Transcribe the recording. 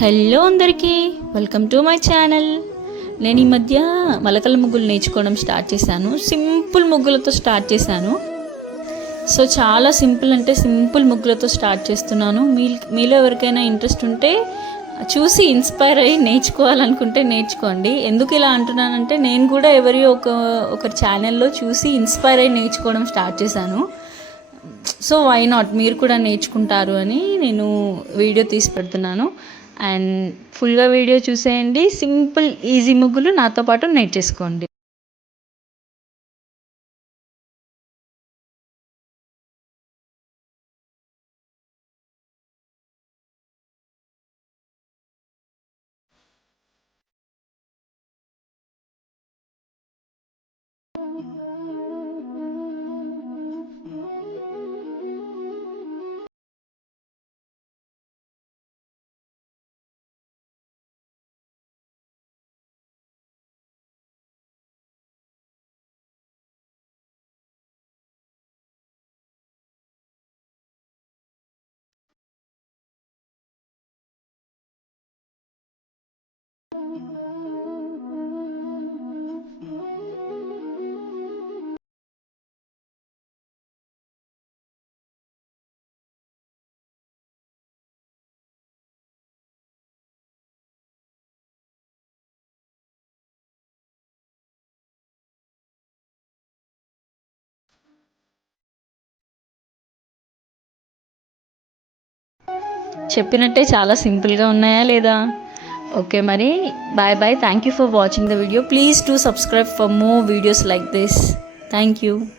Hello అందరికీ, welcome to my channel. నేను ఈ మధ్య మలకల ముగ్గులు నేర్చుకోవడం స్టార్ట్ చేశాను. సింపుల్ ముగ్గులతో స్టార్ట్ చేశాను. సో చాలా సింపుల్ అంటే సింపుల్ ముగ్గులతో స్టార్ట్ చేస్తున్నాను. మీలో ఎవరికైనా ఇంట్రెస్ట్ ఉంటే చూసి ఇన్స్పైర్ అయ్యి నేర్చుకోవాలనుకుంటే నేర్చుకోండి. ఎందుకు ఇలా అంటున్నానంటే నేను కూడా ఒకరి ఛానల్లో చూసి ఇన్స్పైర్ అయ్యి నేర్చుకోవడం స్టార్ట్ చేశాను. సో వై నాట్, మీరు కూడా నేర్చుకుంటారు అని నేను వీడియో తీసి పెడుతున్నాను. అండ్ ఫుల్గా వీడియో చూసేయండి. సింపుల్ ఈజీ ముగ్గులు నాతో పాటు నేర్చేసుకోండి. చెప్పినట్టే చాలా సింపుల్గా ఉన్నాయా లేదా? ఓకే, మరి bye bye. Thank you for watching the video. Please do subscribe for more videos like this. Thank you.